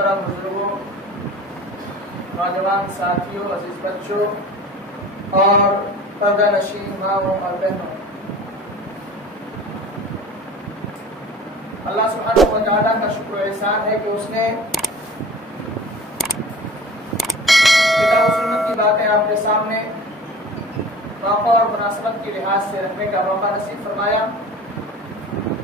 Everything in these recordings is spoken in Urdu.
محترم بزرگوں، نوجوان ساتھیوں، عزیز بچوں اور پردہ نشین ماؤں اور بہنوں، اللہ سبحانہ و تعالیٰ کا شکر و احسان ہے کہ اس نے کتاب و سنت کی باتیں آپ کے سامنے موقع اور مناسبت کی لحاظ سے رکھنے کا موقع نصیب فرمایا۔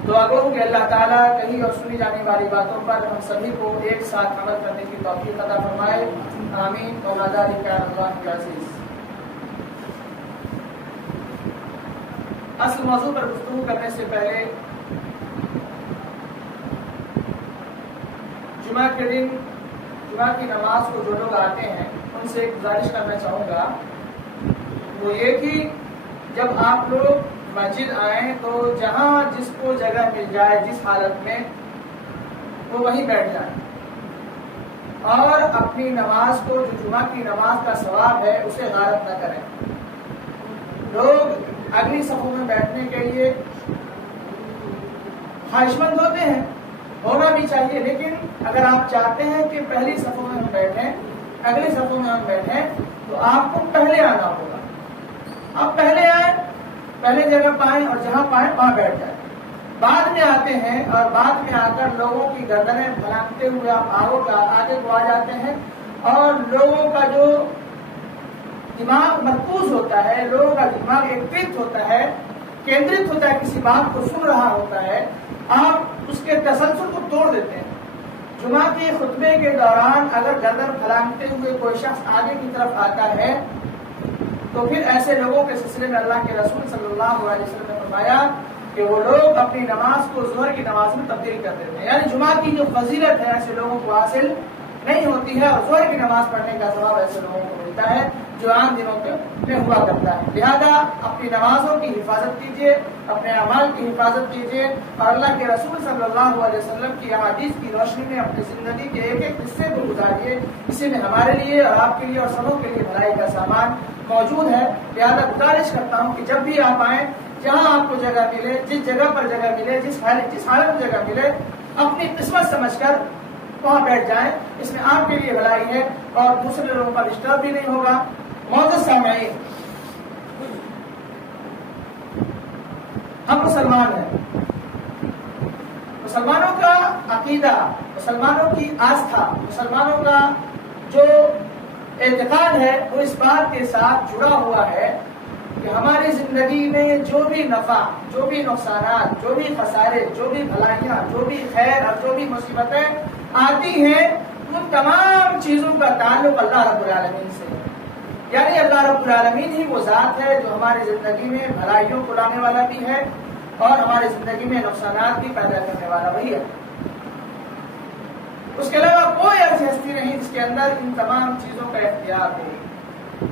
دعا گو کہ اللہ تعالیٰ کہی اور سنی جانے والی باتوں پر ہم سبھی کو ایک ساتھ عمل کرنے کی توفیق عطا فرمائے، آمین۔ وما ذلک علی اللہ بعزیز۔ اصل موضوع پر گفتگو کرنے سے پہلے جمعہ کے دن جمعہ کی نماز کو جو لوگ آتے ہیں ان سے ایک گزارش کرنا چاہوں گا، وہ یہ کہ جب آپ لوگ مسجد آئیں تو جہاں جس کو جگہ مل جائے، جس حالت میں، وہ وہیں بیٹھ جائیں اور اپنی نماز کو، جو جمعہ کی نماز کا ثواب ہے، اسے غارت نہ کریں۔ لوگ اگلی صفوں میں بیٹھنے کے لیے خواہش مند ہوتے ہیں، ہونا بھی چاہیے، لیکن اگر آپ چاہتے ہیں کہ پہلی صفوں میں ہم بیٹھیں، اگلی صفوں میں ہم بیٹھیں، تو آپ کو پہلے آنا ہوگا۔ آپ پہلے آئیں، پہلے جگہ پائیں اور جہاں پائیں وہاں بیٹھ جائیں۔ بعد میں آتے ہیں اور بعد میں آ کر لوگوں کی گردنیں پھلانگتے ہوئے آپ آگے کو آ جاتے ہیں اور لوگوں کا جو دماغ مرکوز ہوتا ہے، لوگوں کا دماغ ایکترت ہوتا ہے، کیندرت ہوتا ہے، کسی بات کو سن رہا ہوتا ہے، آپ اس کے تسلسل کو توڑ دیتے ہیں۔ جمعہ کے خطبے کے دوران اگر گردن پھلانگتے ہوئے کوئی شخص آگے کی طرف آتا ہے تو پھر ایسے لوگوں کے سلسلے میں اللہ کے رسول صلی اللہ علیہ وسلم نے فرمایا کہ وہ لوگ اپنی نماز کو ظہر کی نماز میں تبدیل کر دیتے ہیں، یعنی جمعہ کی جو فضیلت ہے ایسے لوگوں کو حاصل نہیں ہوتی ہے، اور ظہر کی نماز پڑھنے کا ثواب ایسے لوگوں کو ملتا ہے جو عام دنوں میں ہوا کرتا ہے۔ لہذا اپنی نمازوں کی حفاظت کیجیے، اپنے اعمال کی حفاظت کیجیے اور اللہ کے رسول صلی اللہ علیہ وسلم کی احادیث کی روشنی میں اپنی زندگی کے ایک ایک حصے کو گزاریے۔ اسی میں ہمارے لیے اور آپ کے لیے اور سبوں کے لیے بھلائی کا سامان موجود ہے۔ لہذا گزارش کرتا ہوں کہ جب بھی آپ آئیں، جہاں آپ کو جگہ ملے، جس جگہ پر جگہ ملے، جس حالت میں جگہ ملے، اپنی قسمت سمجھ کر وہاں بیٹھ جائیں۔ اس میں آپ کے لیے بھلائی ہے اور دوسرے لوگوں کا ڈسٹرب بھی نہیں ہوگا۔ معزز سامعین، ہم مسلمان ہیں، مسلمانوں کا عقیدہ، مسلمانوں کی آستھا، مسلمانوں کا جو اعتقاد ہے وہ اس بات کے ساتھ جڑا ہوا ہے کہ ہماری زندگی میں جو بھی نفع، جو بھی نقصانات، جو بھی خسارے، جو بھی بھلائیاں، جو بھی خیر اور جو بھی مصیبتیں آتی ہیں، ان تمام چیزوں کا تعلق اللہ رب العالمین سے ہے۔ یعنی اللہ رب العالمین ہی وہ ذات ہے جو ہماری زندگی میں بھلائیوں کو لانے والا بھی ہے اور ہماری زندگی میں نقصانات بھی پیدا کرنے والا وہی ہے۔ اس کے علاوہ کوئی ایسی ہستی نہیں جس کے اندر ان تمام چیزوں کا اختیار ہو۔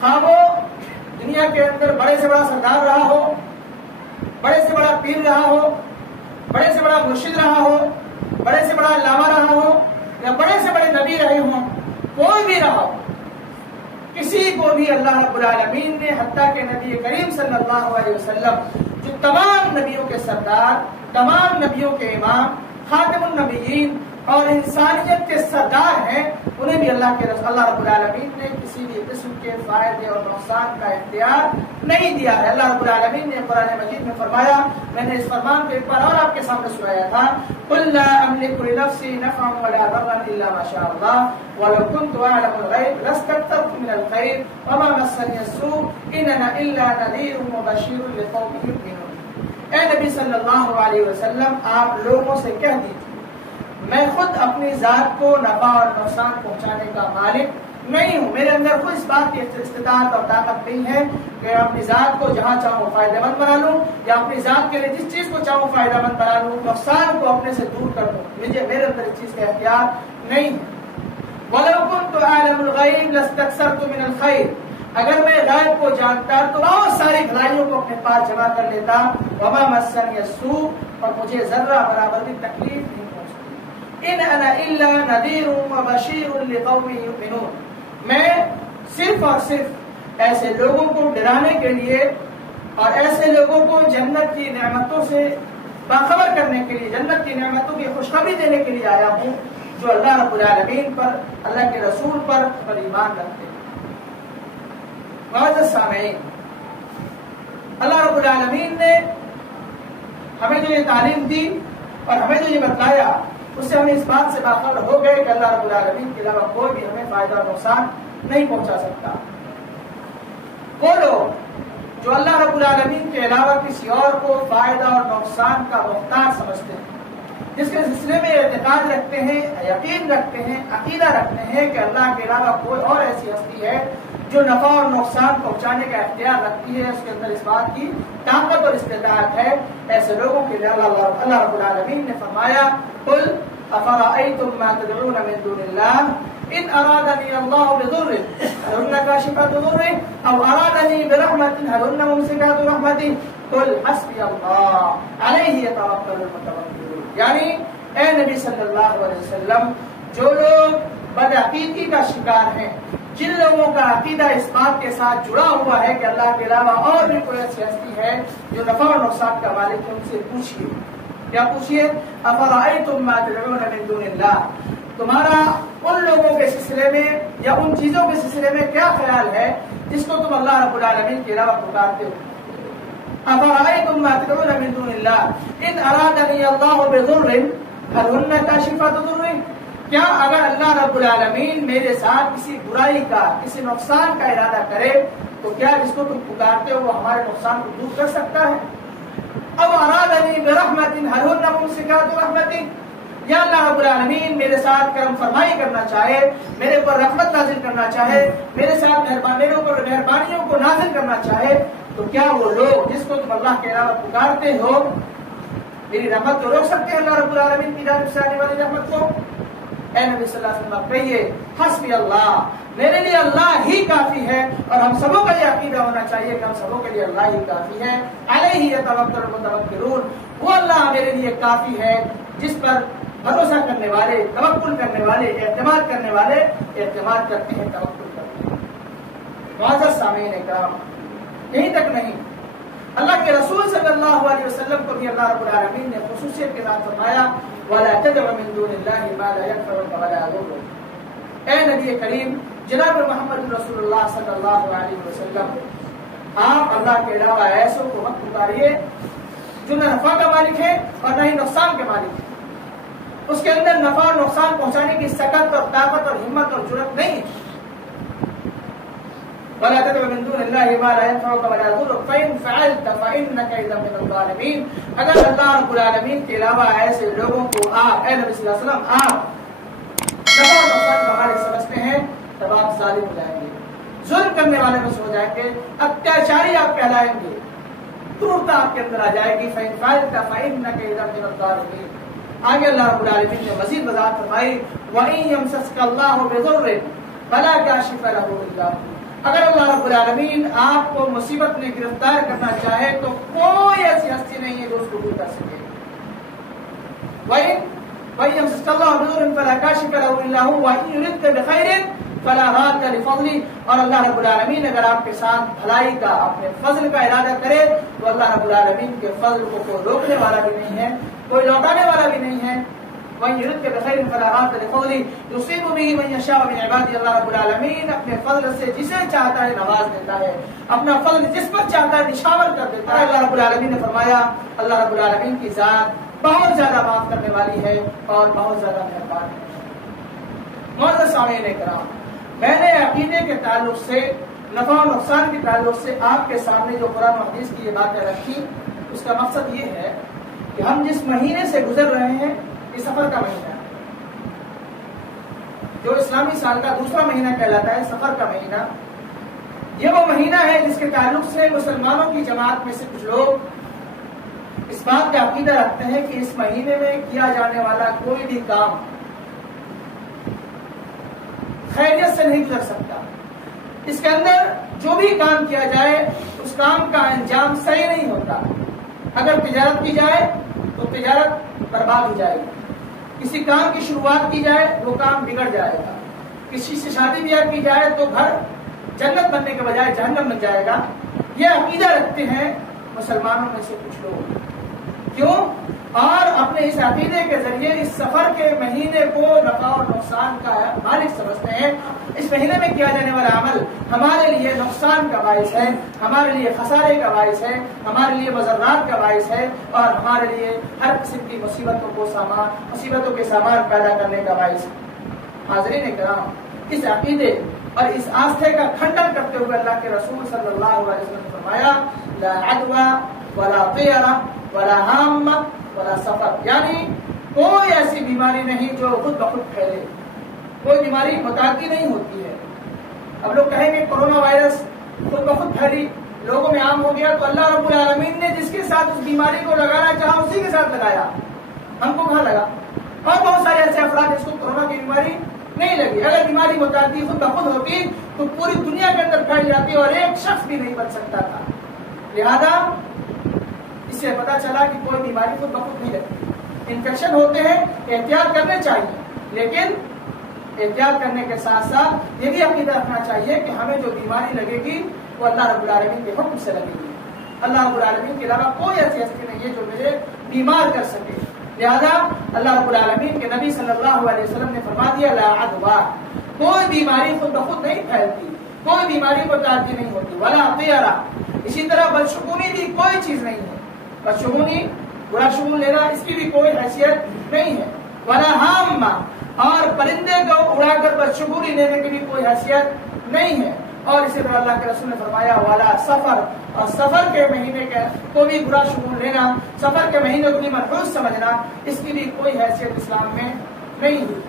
خواہ وہ دنیا کے اندر بڑے سے بڑا سردار رہا ہو، بڑے سے بڑا پیر رہا ہو، بڑے سے بڑا مرشد رہا ہو، بڑے سے بڑا علامہ رہا ہو، یا بڑے سے بڑے نبی رہے ہوں، کوئی بھی رہا ہو، کسی کو بھی اللہ رب العالمین نے، حتیٰ کہ نبی کریم صلی اللہ علیہ وسلم جو تمام نبیوں کے سردار، تمام نبیوں کے امام، خاتم النبیین اور انسانیت کے سردار ہیں، انہیں بھی اللہ رب العالمین نے کسی بھی قسم کے فائدے اور نقصان کا اختیار نہیں دیا ہے۔ اللہ رب العالمین نے قرآن مجید میں فرمایا، میں نے اس فرمان کو ایک بار اور آپ کے سامنے سنایا تھا، قُلْ لَا أَمْلِكُ لِنَفْسِي نَفْعًا وَلَا ضَرًّا إِلَّا مَا شَاءَ اللَّهُ وَلَوْ كُنْتُ أَعْلَمُ الْغَيْبَ لَاسْتَكْثَرْتُ مِنَ الْخَيْرِ وَمَا مَسَّنِيَ السُّوءُ إِنْ أَنَا إِلَّا نَذِيرٌ وَبَشِيرٌ لِقَوْمٍ يُؤْمِنُونَ۔ اے نبی صلی اللہ علیہ وسلم، آپ لوگوں سے کہہ دیجیے میں خود اپنی ذات کو نفع اور نقصان پہنچانے کا مالک نہیں ہوں، میرے اندر کوئی اس بات کی استطاعت اور طاقت نہیں ہے کہ اپنی ذات کو جہاں چاہوں فائدہ مند بنا لوں، یا اپنی ذات کے لیے جس چیز کو چاہوں فائدہ مند بنا لوں، نقصان کو اپنے سے دور کر دوں، میرے اندر اس چیز کا اختیار نہیں ہے۔ وَلَوْ كُنْتُ أَعْلَمُ الْغَيْبَ لَاسْتَكْثَرْتُ مِنَ الْخَيْرِ، اگر میں غیب کو جانتا تو بہت ساری بھلائیوں کو اپنے پاس جمع کر لیتا۔ وَمَا مَسَّنِيَ السُّوءُ، اور مجھے ذرہ برابر بھی تکلیف نہیں پہنچتی۔ إِنْ أَنَا إِلَّا نَذِيرٌ وَبَشِيرٌ لِقَوْمٍ يُؤْمِنُونَ، میں صرف اور صرف ایسے لوگوں کو ڈرانے کے لیے اور ایسے لوگوں کو جنت کی نعمتوں سے باخبر کرنے کے لیے، جنت کی نعمتوں کی خوشخبری دینے کے لیے آیا ہوں جو اللہ رب العالمین پر، اللہ کے رسول پر ایمان رکھتے ہیں۔ معزز سامعین، اللہ رب العالمین نے ہمیں جو یہ تعلیم دی اور ہمیں جو یہ بتلایا، اس سے ہمیں اس بات سے باخبر ہو گئے کہ اللہ رب العالمین کے علاوہ کوئی بھی ہمیں فائدہ اور نقصان نہیں پہنچا سکتا۔ وہ لوگ جو اللہ رب العالمین کے علاوہ کسی اور کو فائدہ اور نقصان کا محتاج سمجھتے ہیں، جس کے سلسلے میں اعتقاد رکھتے ہیں، یقین رکھتے ہیں، عقیدہ رکھتے ہیں کہ اللہ کے علاوہ کوئی اور ایسی ہستی ہے جو نفع اور نقصان پہنچانے کا اختیار رکھتی ہے، اس کے اندر اس بات کی طاقت اور استطاعت ہے، ایسے لوگوں کے لیے اللہ رب العالمین نے فرمایا قل افرأيتم ما تدعون من دون الله ان ارادني الله بضر هل هن كاشفات ضره او ارادني برحمة هل هن ممسكات رحمته قل حسبي الله عليه يتوكل المتوكلون۔ یعنی اے نبی صلی اللہ علیہ وسلم، جو لوگ بدعقیدگی کا شکار ہیں، جن لوگوں کا عقیدہ اس بات کے ساتھ جڑا ہوا ہے کہ اللہ کے علاوہ اور بھی کوئی ایسی ہستی ہے جو نفع اور نقصان کا مالک ہے، ان سے پوچھیے، کیا پوچھیے؟ افرأیتم ما تدعون من دون اللہ، تمہارا ان لوگوں کے سلسلے میں یا ان چیزوں کے سلسلے میں کیا خیال ہے جس کو تم اللہ رب العالمین کے علاوہ پکارتے ہو؟ افرأیتم ما تدعون من دون اللہ ان ارادنی اللہ بضر هل هن کاشفات ضره، کیا اگر اللہ رب العالمین میرے ساتھ کسی برائی کا، کسی نقصان کا ارادہ کرے تو کیا جس کو تم پکارتے ہو وہ ہمارے نقصان کو دور کر سکتا ہے؟ اب ارادنی برحمت هل هن ممسکات رحمت، یا اللہ رب العالمین میرے ساتھ کرم فرمائی کرنا چاہے، میرے اوپر رحمت نازل کرنا چاہے، میرے ساتھ میرے اوپر مہربانیوں کو نازل کرنا چاہے، تو کیا وہ لوگ جس کو تم اللہ کے علاوہ پکارتے ہو میری رحمت کو روک سکتے ہیں، اللہ رب العالمین کی جانب سے آنے والی رحمت کو؟ اے نبی صلی اللہ علیہ وسلم کہیے حسبی اللہ، میرے لیے اللہ ہی کافی ہے، اور ہم سبوں کا یہ عقیدہ ہونا چاہیے کہ ہم سبوں کے لیے اللہ ہی کافی ہے۔ علیہ یتوکل المتوکلون، وہ اللہ میرے لیے کافی ہے جس پر بھروسہ کرنے والے، توکل کرنے والے، اعتماد کرنے والے اعتماد کرتے ہیں، توکل کرتے ہیں۔ معزز سامعین کرام، یہیں تک نہیں، اللہ کے رسول صلی اللہ علیہ وسلم کو بھی اللہ رب العالمین نے خصوصیت کے ساتھ فرمایا وَلَا تَدْعُ مِن دُونِ اللَّهِ مَا لَا يَنفَعُكَ وَلَا يَضُرُّكَ۔ اے نبی کریم جناب محمد رسول اللہ صلی اللہ علیہ وسلم، آپ اللہ کے علاوہ ایسوں کو مت پکاریے جو نہ نفع کا مالک ہے اور نہ ہی نقصان کے مالک ہے، اس کے اندر نفع اور نقصان پہنچانے کی سکت اور طاقت اور ہمت اور جرأت نہیں ہے۔ وَلَا تَدْعُ مِن دُونِ اللَّهِ مَا لَا يَنفَعُكَ وَلَا يَضُرُّكَ فَإِن فَعَلْتَ فَإِنَّكَ إِذًا مِنَ الظَّالِمِينَ۔ اگر اللہ رب العالمین کے علاوہ ایسے لوگوں کو آپ، اے نبی صلی اللہ علیہ وسلم، آپ نفع اور نقصان کا مالک سمجھتے ہیں، تب آپ ظالم ہو جائیں گے، ظلم کرنے والے میں سے ہو جائیں گے، اتیاچاری آپ کہلائیں گے، کرورتا آپ کے اندر آ جائے گی۔ فَإِن فَعَلْتَ فَإِنَّكَ إِذًا مِنَ الظَّالِمِينَ۔ آگے اللہ رب العالمین نے مزید وضاحت فرمائی وَإِن يَمْسَسْكَ اللَّهُ بِضُرٍّ فَلَا كَاشِفَ لَهُ إِلَّا هُوَ۔ اگر اللہ رب العالمین آپ کو مصیبت میں گرفتار کرنا چاہے تو کوئی ایسی ہستی نہیں ہے جو اس کو دور کر سکے۔ وَإِن يَمْسَسْكَ اللَّهُ بِضُرٍّ فَلَا كَاشِفَ لَهُ إِلَّا هُوَ وَإِن يُرِدْكَ بِخَيْرٍ فَلَا رَادَّ لِفَضْلِهِ۔ اور اللہ رب العالمین اگر آپ کے ساتھ بھلائی کا، اپنے فضل کا ارادہ کرے تو اللہ رب العالمین کے فضل کو کوئی روکنے والا بھی نہیں ہے، کوئی لوٹانے والا بھی نہیں ہے۔ وَإِن يُرِدْكَ بِخَيْرٍ فَلَا رَادَّ لِفَضْلِهِ يُصِيبُ بِهِ مَن يَشَاءُ مِنْ عِبَادِهِ۔ اللہ رب العالمین اپنے فضل سے جسے چاہتا ہے نواز دیتا ہے، اپنا فضل جس پر چاہتا ہے نشاور کر دیتا ہے۔ اللہ رب العالمین نے فرمایا اللہ رب العالمین کی ذات بہت زیادہ معاف کرنے والی ہے اور بہت زیادہ مہربان ہے۔ معزز سامعین کرام، میں نے عقیدے کے تعلق سے، نفع و نقصان کے تعلق سے آپ کے سامنے جو قرآن و حدیث کی یہ باتیں رکھی، اس کا مقصد یہ ہے کہ ہم جس مہینے سے گزر رہے ہیں یہ سفر کا مہینہ ہے، جو اسلامی سال کا دوسرا مہینہ کہلاتا ہے، سفر کا مہینہ۔ یہ وہ مہینہ ہے جس کے تعلق سے مسلمانوں کی جماعت میں سے کچھ لوگ اس بات کا عقیدہ رکھتے ہیں کہ اس مہینے میں کیا جانے والا کوئی بھی کام خیریت سے نہیں گزر سکتا۔ اس کے اندر جو بھی کام کیا جائے اس کام کا انجام صحیح نہیں ہوتا۔ اگر تجارت کی جائے تو تجارت برباد ہو جائے گی، کسی کام کی شروعات کی جائے وہ کام بگڑ جائے گا، کسی سے شادی بیاہ کی جائے تو گھر جنت بننے کے بجائے جہنم بن جائے گا۔ یہ عقیدہ رکھتے ہیں مسلمانوں میں سے کچھ لوگ۔ کیوں؟ اور اپنے اس عقیدے کے ذریعے اس سفر کے مہینے کو نفع اور نقصان کا مالک سمجھتے ہیں. اس مہینے میں کیا جانے والا عمل ہمارے لیے نقصان کا باعث ہے، ہمارے لیے خسارے کا باعث ہے، ہمارے لیے مضرات کا باعث ہے، اور ہمارے لیے ہر قسم کی مصیبتوں کے سامان پیدا کرنے کا باعث ہے. حاضرین کرام، اس عقیدے اور اس آستھے کا کھنڈن کرتے ہوئے اللہ کے رسول صلی اللہ علیہ وسلم نے فرمایا لا عدوى ولا طیرہ ولا ہامہ ولا سفر، یعنی کوئی ایسی بیماری نہیں جو خود بخود پھیلے، کوئی بیماری متعدی نہیں ہوتی ہے. اب لوگ کہیں گے کورونا وائرس خود بخود پھیلی، لوگوں میں عام ہو گیا، تو اللہ رب العالمین نے جس کے ساتھ اس بیماری کو لگانا چاہا اسی کے ساتھ لگایا، ہم کو کہاں لگا؟ اور بہت سارے ایسے افراد جس کو کورونا کی بیماری نہیں لگی. اگر بیماری متعدی خود بخود ہوتی تو پوری دنیا کے اندر پھیل جاتی اور ایک شخص بھی نہیں بچ سکتا تھا. لہذا اس سے پتا چلا کہ کوئی بیماری خود بخود نہیں لگتی. انفیکشن ہوتے ہیں، احتیاط کرنے چاہیے، لیکن احتیاط کرنے کے ساتھ ساتھ یہ بھی عقیدہ رکھنا چاہیے کہ ہمیں جو بیماری لگے گی وہ اللہ رب العالمین کے حکم سے لگے گی. اللہ رب العالمین کے علاوہ کوئی ایسی ہستی نہیں ہے جو مجھے بیمار کر سکے. لہذا اللہ رب العالمین کے نبی صلی اللہ علیہ وسلم نے فرما دیا لا عدوى، کوئی بیماری خود بخود نہیں پھیلتی، کوئی بیماری متعدی نہیں ہوتی. ولا طیرہ، اسی طرح بدشگونی بھی کوئی چیز نہیں ہے. بدشگونی، برا شگون لینا، اس کی بھی کوئی حیثیت نہیں ہے. ولا ہامہ، اور پرندے کو اڑا کر بدشگونی لینے کی بھی کوئی حیثیت نہیں ہے. اور اسی طرح اللہ کے رسول نے فرمایا والا سفر، اور سفر کے مہینے کے کو بھی برا شگون لینا، سفر کے مہینے کو بھی محفوظ سمجھنا، اس کی بھی کوئی حیثیت اسلام میں نہیں ہے.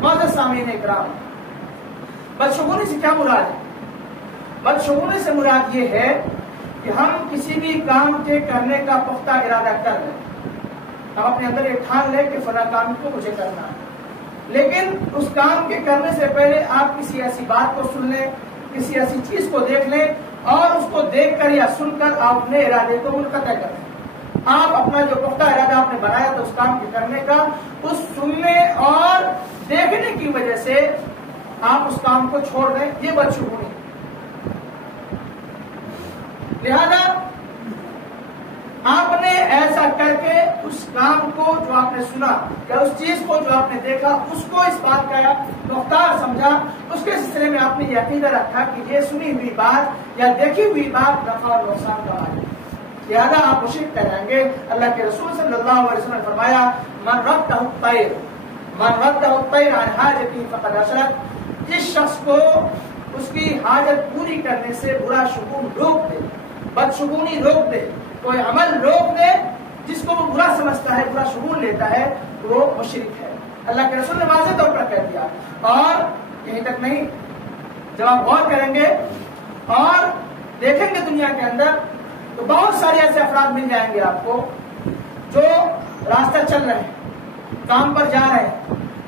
معزز سامعین اکرام، بدشگونی سے کیا مراد ہے؟ بدشگونی سے مراد یہ ہے کہ ہم کسی بھی کام کے کرنے کا پختہ ارادہ کر لیں، ہم اپنے اندر ایک ٹھان لیں کہ فلاں کام کو مجھے کرنا ہے، لیکن اس کام کے کرنے سے پہلے آپ کسی ایسی بات کو سن لیں، کسی ایسی چیز کو دیکھ لیں، اور اس کو دیکھ کر یا سن کر آپ اپنے ارادے کو منقطع کر دیں. آپ اپنا جو پختہ ارادہ آپ نے بنایا تھا اس کام کے کرنے کا، اس سننے اور دیکھنے کی وجہ سے آپ اس کام کو چھوڑ دیں، یہ بدشگونی. لہذا آپ نے ایسا کر کے اس کام کو جو آپ نے سنا یا اس چیز کو جو آپ نے دیکھا اس کو اس بات کا مختار سمجھا، اس کے سلسلے میں آپ نے یہ عقیدہ رکھا کہ یہ سنی ہوئی بات یا دیکھی ہوئی بات نفع اور نقصان کا ہے. لہذا آپ مشرک کہلائیں گے. اللہ کے رسول صلی اللہ علیہ وسلم نے فرمایا من ردہ الطیر عن حاجتی فقد اشرک، جس شخص کو اس کی حاجت پوری کرنے سے برا شگون روک دے، بدشگونی روک دے، کوئی عمل روک دے جس کو وہ برا سمجھتا ہے، برا شگون لیتا ہے، وہ مشرک ہے. اللہ کے رسول نے واضح طور پر کہہ دیا. اور یہیں تک نہیں، جب آپ غور کریں گے اور دیکھیں گے دنیا کے اندر تو بہت سارے ایسے افراد مل جائیں گے آپ کو جو راستہ چل رہے ہیں، کام پر جا رہے ہیں،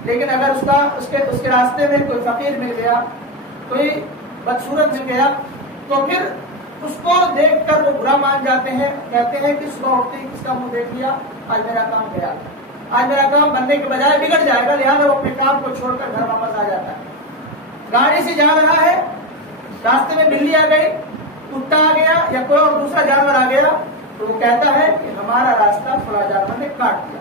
لیکن اگر اس کے راستے میں کوئی فقیر مل گیا، کوئی بدصورت مل گیا، تو پھر اس کو دیکھ کر وہ برا مان جاتے ہیں. کہتے ہیں کہ صبح اٹھتے ہی کس کا منہ دیکھ لیا، آج میرا کام گیا، آج میرا کام بننے کے بجائے بگڑ جائے گا، لہٰذا وہ اپنے کام کو چھوڑ کر گھر واپس آ جاتا ہے. گاڑی سے جا رہا ہے، راستے میں بلی آ گئی، کتا آ گیا یا کوئی اور دوسرا جانور آ گیا، تو وہ کہتا ہے کہ ہمارا راستہ فلاں جانور نے کاٹ دیا.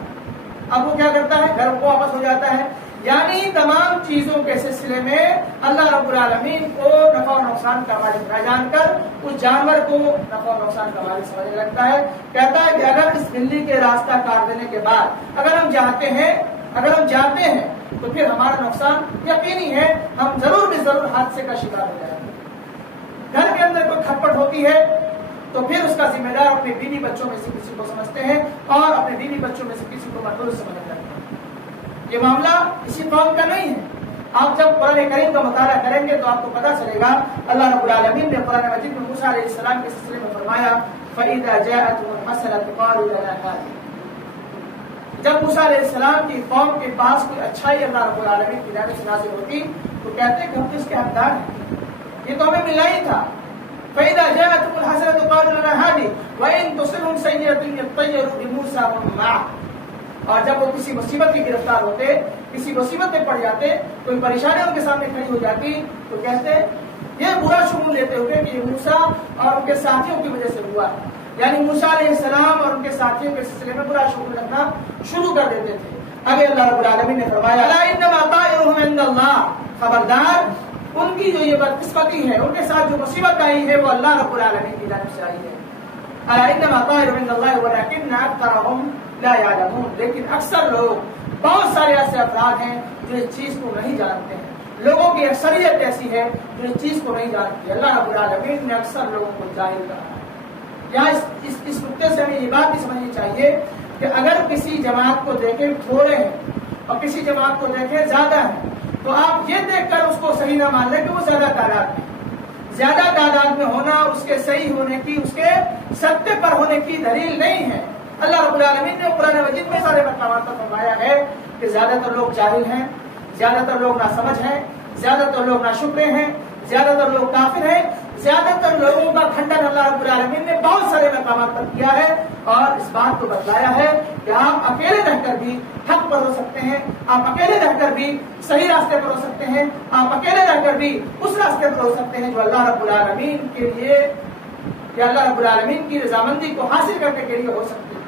اب وہ کیا کرتا ہے، گھر کو واپس ہو جاتا ہے. یعنی تمام چیزوں کے سلسلے میں اللہ رب العالمین کو نفع و نقصان کا مالک نہ جان کر اس جانور کو نفع و نقصان کا مالک سمجھنے لگتا ہے. کہتا ہے کہ اگر اس بلی کے راستہ کاٹ دینے کے بعد اگر ہم جاتے ہیں تو پھر ہمارا نقصان یقینی ہے، ہم ضرور بھی ضرور حادثے کا شکار ہو جائیں گے. گھر کے اندر کوئی کھپٹ ہوتی ہے تو پھر اس کا ذمہ دار اپنے بیوی بچوں میں سے کسی کو سمجھتے ہیں اور اپنے بیوی بچوں میں سے کسی کو مخلوق سمجھنے لگتے ہیں. یہ معاملہ اسی قوم کا نہیں ہے. آپ جب قرآن کریم کا مطالعہ کریں گے تو آپ کو پتہ چلے گا اللہ رب العالمین نے قرآن مجید میں موسیٰ علیہ السلام کے سلسلے میں فرمایا فَإِذَا جَاءَتْهُمُ الْحَسَنَةُ قَالُوا لَنَا هَٰذِهِ. جب موسیٰ علیہ السلام کی قوم کے پاس کوئی اچھائی اللہ رب العالمین کی جانب سے نازل ہوتی تو کہتے کہ ہم تو اس کے حقدار ہیں، یہ تو ہمیں ملا ہی تھا. فَإِذَا جَاءَتْهُمُ الْحَسَنَةُ قَالُوا لَنَا هَٰذِهِ وَإِن تُصِبْهُمْ سَيِّئَةٌ يَطَّيَّرُوا بِمُوسَىٰ وَمَن مَّعَهُ. اور جب وہ کسی مصیبت کی گرفتار ہوتے، کسی مصیبت میں پڑ جاتے، کوئی پریشانی ان کے سامنے کھڑی ہو جاتی تو کہتے یہ برا شگون لیتے ہوئے کہ یہ موسیٰ اور ان کے ساتھیوں کی وجہ سے ہوا ہے. یعنی موسیٰ علیہ السلام اور ان کے ساتھیوں کے سلسلے میں برا شگون رکھنا شروع کر دیتے تھے. ابھی اللہ رب العالمین نے فرمایا الا انما طائرهم عند اللہ، خبردار ان کی جو یہ بدقسمتی ہے، ان کے ساتھ جو مصیبت آئی ہے وہ اللہ رب العالمین کی جانب سے آئی ہے. الا انما طائرهم عند اللہ ولكن اکثرهم لا يعلمون، لیکن اکثر لوگ، بہت سارے ایسے افراد ہیں جو اس چیز کو نہیں جانتے ہیں. لوگوں کی اکثریت ایسی ہے جو اس چیز کو نہیں جانتی. اللہ رب العالمین نے اکثر لوگوں کو جاہل کہا. یہاں اس نقطے سے ہمیں یہ بات بھی سمجھنی چاہیے کہ اگر کسی جماعت کو دیکھیں تھوڑے ہیں اور کسی جماعت کو دیکھیں زیادہ ہیں، تو آپ یہ دیکھ کر اس کو صحیح نہ مان لیں کہ وہ زیادہ تعداد میں. زیادہ تعداد میں ہونا اس کے صحیح ہونے کی، اس کے سطح پر ہونے کی دلیل نہیں ہے. اللہ رب العالمین نے قرآن مجید میں سارے مقامات پر فرمایا ہے کہ زیادہ تر لوگ جاہل ہیں، زیادہ تر لوگ ناسمجھ ہیں، زیادہ تر لوگ ناشکرے ہیں، زیادہ تر لوگ کافر ہیں. زیادہ تر لوگوں کا کھنڈن اللہ رب العالمین نے بہت سارے مقامات پر کیا ہے اور اس بات کو بتلایا ہے کہ آپ اکیلے رہ کر بھی حق پر ہو سکتے ہیں، آپ اکیلے رہ کر بھی صحیح راستے پر ہو سکتے ہیں، آپ اکیلے رہ کر بھی اس راستے پر ہو سکتے ہیں جو اللہ رب العالمین کے لیے یا اللہ رب العالمین کی رضامندی کو حاصل کرنے کے لیے ہو سکتی ہے.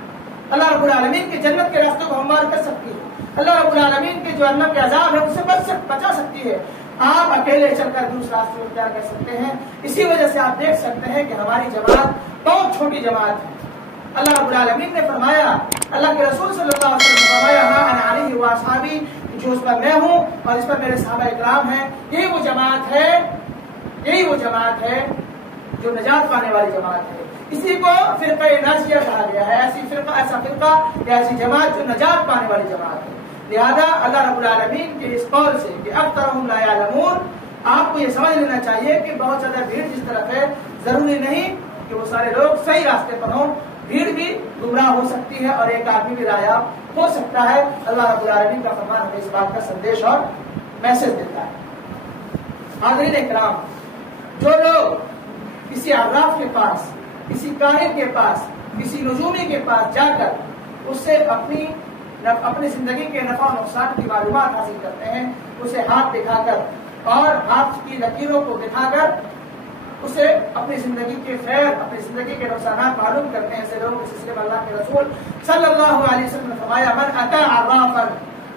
اللہ رب العالمین کے جنت کے راستوں کو ہموار کر سکتی ہے. اللہ رب العالمین کے جو جہنم کے عذاب ہے اس سے بچا سکتی ہے. آپ اکیلے چل کر دوسرا راستے اختیار کر سکتے ہیں. اسی وجہ سے آپ دیکھ سکتے ہیں کہ ہماری جماعت بہت چھوٹی جماعت ہے. اللہ رب العالمین نے فرمایا، اللہ کے رسول صلی اللہ علیہ وسلم نے فرمایا ما انا علیہ واصحابی، جو اس پر میں ہوں اور اس پر میرے صحابہ اکرام ہیں، یہی وہ جماعت ہے جو نجات پانے والی جماعت ہے. اسی کو فرقہ ناجیہ کہا گیا ہے، ایسا فرقہ یا ایسی جماعت جو نجات پانے والی جماعت ہے. لہذا اللہ رب العالمین کے اس قول سے کہ اکثرهم لا يعلمون، آپ کو یہ سمجھ لینا چاہیے کہ بہت زیادہ بھیڑ جس طرف ہے ضروری نہیں کہ وہ سارے لوگ صحیح راستے پر ہوں. بھیڑ بھی گمراہ ہو سکتی ہے اور ایک آدمی بھی رایا ہو سکتا ہے. اللہ رب العالمین کا فرمان ہمیں اس بات کا سندیش اور میسج دیتا ہے. حاضرین اکرام، جو لوگ کسی عراف کے پاس، کسی کاہن کے پاس، کسی نجومی کے پاس جا کر اس سے اپنی زندگی کے نفع و نقصان کی معلومات حاصل کرتے ہیں، اسے ہاتھ دکھا کر اور ہاتھ کی لکیروں کو دکھا کر اسے اپنی زندگی کے خیر، اپنی زندگی کے نقصانات معلوم کرتے ہیں، ایسے لوگوں کے سلسلے میں اللہ کے رسول صلی اللہ علیہ وسلم نے فرمایا من اتى عرافا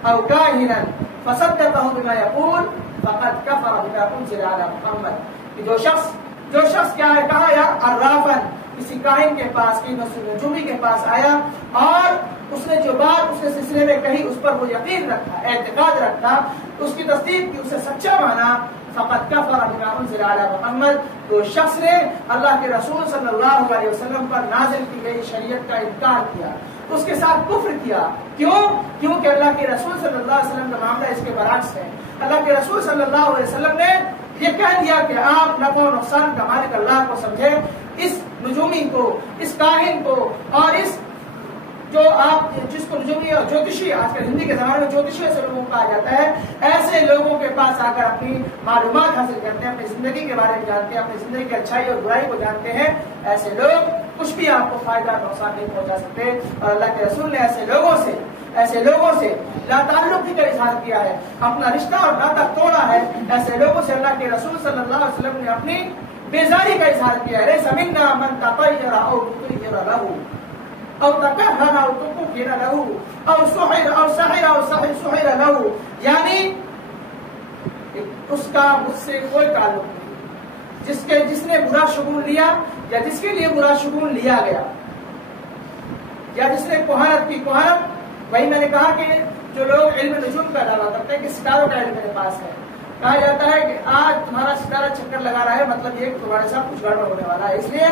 او کاہنا فصدقه بما يقول فقد كفر بما انزل على محمد. کہ جو شخص کیا ہے کہا یا عرافا، کسی کاہن کے پاس، کسی نجومی کے پاس آیا اور اس نے جو بات اس کے سلسلے میں کہی اس پر وہ یقین رکھا، اعتقاد رکھا، اس کی تصدیق کی، اسے سچا مانا، فقد کفر بما انزل علی محمد، تو شخص نے اللہ کے رسول صلی اللہ علیہ وسلم پر نازل کی گئی شریعت کا انکار کیا، اس کے ساتھ کفر کیا. کیونکہ اللہ کے رسول صلی اللہ علیہ وسلم کا معاملہ اس کے برعکس ہے. اللہ کے رسول صلی اللہ علیہ وسلم نے یہ کہہ دیا کہ آپ نفع و نقصان کا مالک اللہ کو سمجھے. اس نجومی کو، اس کاہن کو اور اس جو آپ جس کو نجومی اور جوتشی، آج کل ہندی کے زمانے میں جوتشی ایسے لوگوں کو کہا جاتا ہے، ایسے لوگوں کے پاس آ کر اپنی معلومات حاصل کرتے ہیں، اپنی زندگی کے بارے میں جانتے ہیں، اپنی زندگی کی اچھائی اور برائی کو جانتے ہیں. ایسے لوگ کچھ بھی آپ کو فائدہ اور نقصان نہیں پہنچا سکتے. اور اللہ کے رسول نے ایسے لوگوں سے لا تعلقی کا اظہار کیا ہے، اپنا رشتہ اور ناطہ توڑا ہے. ایسے لوگوں سے اللہ کے رسول صلی اللہ علیہ وسلم نے اپنی بیزاری کا اظہار کیا ہے. لیس منا من تطیر او تطیر له او تکہن او تکہن له او سحر او سحر او سحر له، یعنی اس کا مجھ سے کوئی تعلق نہیں. جس نے برا شگون لیا یا جس کے لیے برا شگون لیا گیا یا جس نے کہانت کی، وہی میں نے کہا کہ جو لوگ علم نجوم کا دعویٰ کرتے ہیں کہ ستاروں کا علم میرے پاس ہے، کہا جاتا ہے کہ آج تمہارا ستارہ چکر لگا رہا ہے، مطلب یہ کہ تمہارے ساتھ کچھ گڑبڑ ہونے والا ہے، اس لیے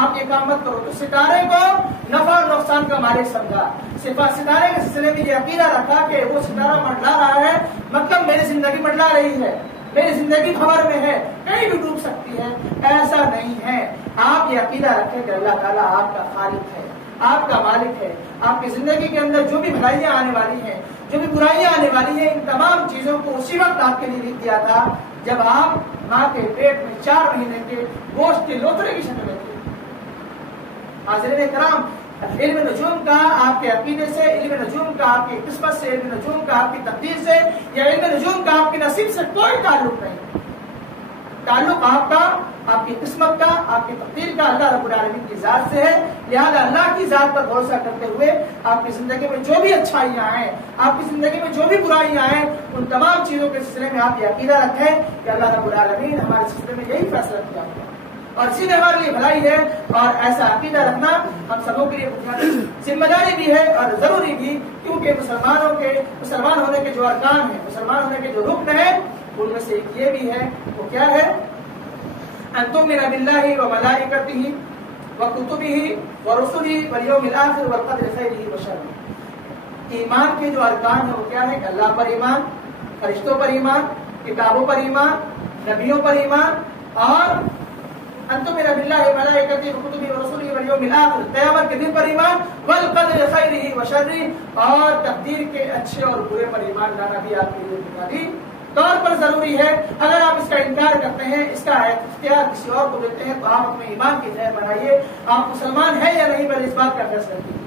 آپ یہ کام مت کرو. تو ستارے کو نفع اور نقصان کا مالک سمجھا، ستارے کے سلسلے میں یہ عقیدہ رکھا کہ وہ ستارہ منڈلا رہا ہے، مطلب میری زندگی منڈلا رہی ہے، میری زندگی خبر میں ہے، کہیں بھی ڈوب سکتی ہے. ایسا نہیں ہے. آپ یہ عقیدہ رکھیں کہ اللہ تعالیٰ آپ کا خالق ہے، آپ کا مالک ہے. آپ کی زندگی کے اندر جو بھی بھلائیاں آنے والی ہیں، جو بھی برائیاں آنے والی ہیں، ان تمام چیزوں کو اسی وقت آپ کے لیے لکھ دیا تھا جب آپ ماں کے پیٹ میں 4 مہینے کے گوشت کے لوترے کی شکل میں تھے. حاضرین کرام، علم نجوم کا آپ کے عقیدے سے، علم نجوم کا آپ کی قسمت سے، علم نجوم کا آپ کی تقدیر سے یا علم نجوم کا آپ کے نصیب سے کوئی تعلق نہیں. تعلق آپ کا، آپ کی قسمت کا، آپ کی تقدیر کا اللہ رب العالمین کی ذات سے ہے. لہذا اللہ کی ذات پر بھروسہ کرتے ہوئے آپ کی زندگی میں جو بھی اچھائیاں آئیں، آپ کی زندگی میں جو بھی برائیاں آئیں، ان تمام چیزوں کے سلسلے میں آپ یہ عقیدہ رکھیں کہ اللہ رب العالمین ہمارے سلسلے میں یہی فیصلہ کیا ہوا اور اسی میں ہمارے لیے بھلائی ہے. اور ایسا عقیدہ رکھنا ہم سبوں کے لیے بنیادی ذمہ داری بھی ہے اور ضروری بھی، کیونکہ مسلمان ہونے کے جو ارکان ہیں، مسلمان ہونے کے جو رکن ہیں، ان میں سے ایک یہ بھی ہے. وہ کیا ہے؟ ان تؤمن باللہ وملائکتہ وکتبہ ورسلہ والیوم الآخر والقدر خیرہ وشرہ. ایمان کے جو ارکان ہیں وہ کیا ہے؟ اللہ پر ایمان، فرشتوں پر ایمان، کتابوں پر ایمان، نبیوں پر ایمان، اور ان تؤمن باللہ وملائکتہ وکتبہ ورسلہ والیوم الآخر، قیامت کے دن پر ایمان، والقدر خیرہ وشرہ، اور تقدیر کے اچھے اور برے پر ایمان لانا بھی آپ کے لیے بنیادی طور پر ضروری ہے. اگر آپ اس کا انکار کرتے ہیں، اس کا اختیار کسی اور کو دیتے ہیں، تو آپ اپنے ایمان کی خیر بنائیے. آپ مسلمان ہیں یا نہیں پہلے اس بات کا فیصلہ کیجیے.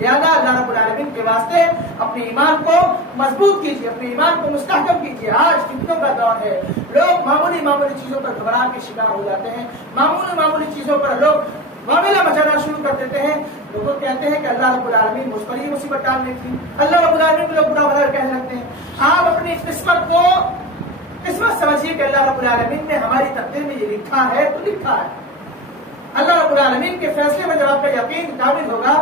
لہذا اللہ رب العالمین کے واسطے اپنے ایمان کو مضبوط کیجیے، اپنے ایمان کو مستحکم کیجیے. آج فتنوں کا دور ہے، لوگ معمولی چیزوں پر گھبرا کے شکار ہو جاتے ہیں. معمولی چیزوں پر لوگ معاملہ مچانا شروع کر دیتے ہیں. لوگ کہتے ہیں کہ اللہ رب العالمین مجھ پر یہ مصیبت ڈالنے کی، اللہ رب العالمین کو لوگ برا بھلا کہنے لگتے ہیں. آپ اپنی قسمت کو قسمت سمجھیے کہ اللہ رب العالمین نے ہماری تقدیر میں یہ لکھا ہے تو لکھا ہے. اللہ رب العالمین کے فیصلے میں جب آپ کا یقین کامل ہوگا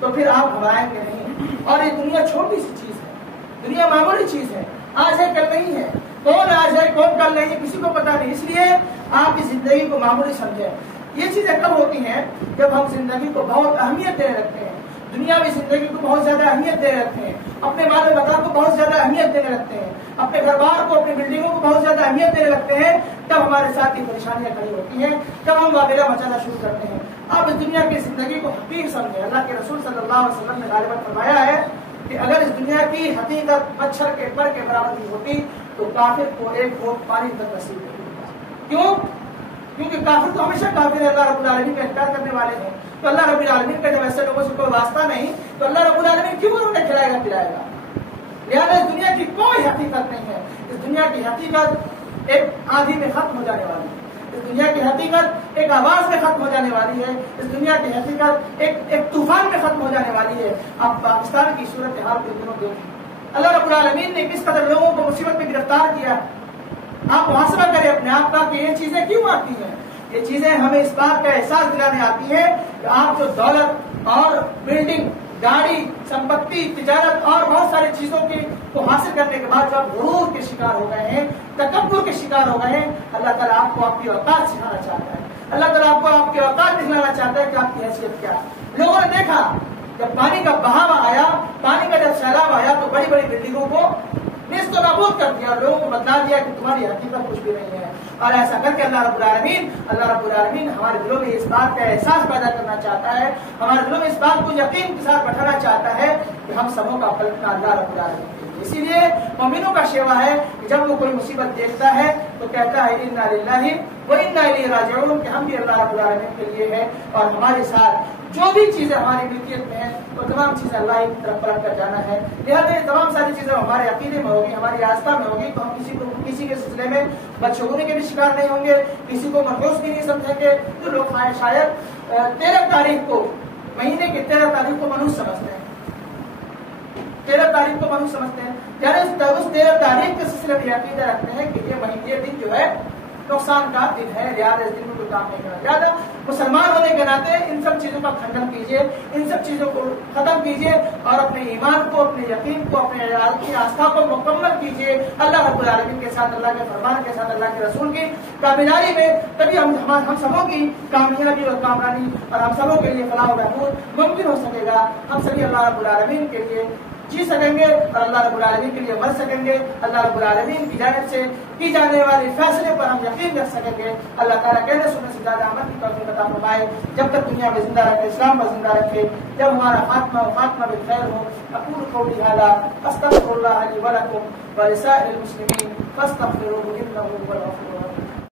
تو پھر آپ گھبرائیں گے نہیں. اور یہ دنیا چھوٹی سی چیز ہے، دنیا معمولی چیز ہے، آج ہے کل نہیں ہے. کون آج ہے کون کل نہیں ہے کسی کو پتا نہیں. اس لیے آپ کی زندگی کو معمولی سمجھیں. یہ چیزیں کب ہوتی ہیں؟ جب ہم زندگی کو بہت اہمیت دینے لگتے ہیں، دنیاوی زندگی کو بہت زیادہ اہمیت دینے لگتے ہیں، اپنے مال و متا کو بہت زیادہ اہمیت دینے لگتے ہیں، اپنے گھر بار کو، اپنی بلڈنگوں کو بہت زیادہ اہمیت دینے لگتے ہیں. تب ہمارے ساتھ یہ پریشانیاں کھڑی ہوتی ہیں، تب ہم واویلا مچانا شروع کرتے ہیں. آپ اس دنیا کی زندگی کو حقیر سمجھیں. اللہ کے رسول صلی اللہ علیہ وسلم نے غالباً فرمایا ہے کہ اگر اس دنیا کی حقیقت مچھر کے پر کے برابر نہیں ہوتی تو کافر کو ایک گھونٹ پانی تک نصیب نہیں ہوتا. کیوں؟ کیونکہ کافر تو ہمیشہ کافر ہے، اللہ رب العالمین کا انکار کرنے والے ہیں. تو اللہ رب العالمین کا جب ایسے لوگوں سے کوئی واسطہ نہیں تو اللہ رب العالمین کیوں انہیں کھلائے گا پلائے گا؟ لہٰذا اس دنیا کی کوئی حقیقت نہیں ہے. اس دنیا کی حقیقت ایک آندھی میں ختم ہو جانے والی ہے. اس دنیا کی حقیقت ایک آواز میں ختم ہو جانے والی ہے. اس دنیا کی حقیقت ایک طوفان میں ختم ہو جانے والی ہے. آپ پاکستان کی صورتحال کے دنوں دیکھیں، اللہ رب العالمین نے کس قدر لوگوں کو مصیبت میں گرفتار کیا. آپ محاسبہ کریں اپنے آپ کا کہ یہ چیزیں کیوں آتی ہیں. یہ چیزیں ہمیں اس بات کا احساس دلانے آتی ہے کہ آپ جو دولت اور بلڈنگ، گاڑی، سمپتی، تجارت اور بہت ساری چیزوں کو حاصل کرنے کے بعد جو آپ غرور کے شکار ہو گئے ہیں، تکبر کے شکار ہو گئے ہیں، اللہ تعالیٰ آپ کو آپ کی اوقات سکھانا چاہتا ہے. اللہ تعالیٰ آپ کو آپ کی اوقات دکھلانا چاہتا ہے کہ آپ کی حیثیت کیا ہے. لوگوں نے دیکھا جب پانی کا بہاو آیا، پانی کا جب سیلاب آیا تو بڑی بڑی بلڈنگوں کو نیست و نابود کر دیا، لوگوں کو بتلا دیا کہ تمہاری حقیقت کچھ بھی نہیں ہے. اور ایسا کر کے اللہ رب العالمین ہمارے دلوں میں اس بات کا احساس پیدا کرنا چاہتا ہے، ہمارے دلوں میں اس بات کو یقین کے ساتھ بٹھانا چاہتا ہے کہ ہم سبوں کا پلٹنا اللہ رب العالمین. اسی لیے مومنوں کا شیوا ہے کہ جب وہ کوئی مصیبت دیکھتا ہے تو کہتا ہے انا للہ و انا الیہ راجعون، کہ ہم بھی اللہ رب العالمین کے لیے ہے اور ہمارے ساتھ جو بھی چیزیں ہماری ملکیت میں ہیں وہ تمام چیزیں اللہ کی طرف پلٹ کر جانا ہے. لہٰذا یہ تمام ساری چیزیں ہمارے عقیدے میں ہوگی، ہماری آستھا میں ہوگی تو ہم کسی کے سلسلے میں بدشگونی کے بھی شکار نہیں ہوں گے، کسی کو منحوس بھی نہیں سمجھیں گے. جو لوگ شاید 13 تاریخ کو، مہینے کی 13 تاریخ کو منحوس سمجھتے ہیں، 13 تاریخ کو منحوس سمجھتے ہیں، یعنی اس 13 تاریخ کے سلسلے میں عقیدہ رکھتے ہیں کہ یہ دن جو ہے نقصان کا دن ہے، لہٰذا اس دن میں کوئی کام نہیں کرنا. لہٰذا مسلمان ہونے کے ناطے ان سب چیزوں کا کھنڈن کیجیے، ان سب چیزوں کو ختم کیجیے اور اپنے ایمان کو، اپنے یقین کو، اپنے آستھا کو مکمل کیجیے اللہ رب العالمین کے ساتھ، اللہ کے فرمان کے ساتھ، اللہ کے رسول کی تابعداری میں. تبھی ہم سبوں کی کامیابی اور کامرانی اور ہم سبوں کے لیے فلاح و بہبود ممکن ہو سکے گا. ہم سبھی اللہ رب العالمین کے لیے جی سکیں گے اور اللہ رب العالمین کے لیے مر سکیں گے. اللہ رب العالمین کی جانب سے کی جانے والے فیصلے پر ہم یقین رکھ سکیں گے. اللہ تعالیٰ کہنے سننے سے زیادہ عمل کی توفیق عطا فرمائے. جب تک دنیا میں زندہ رکھے، اسلام پر زندہ رکھے، جب ہمارا خاتمہ بالخیر ہو. اقول قولی ھذا استغفر اللہ لی ولکم ولسائر المسلمین فاستغفروہ انہ هو الغفور الرحیم.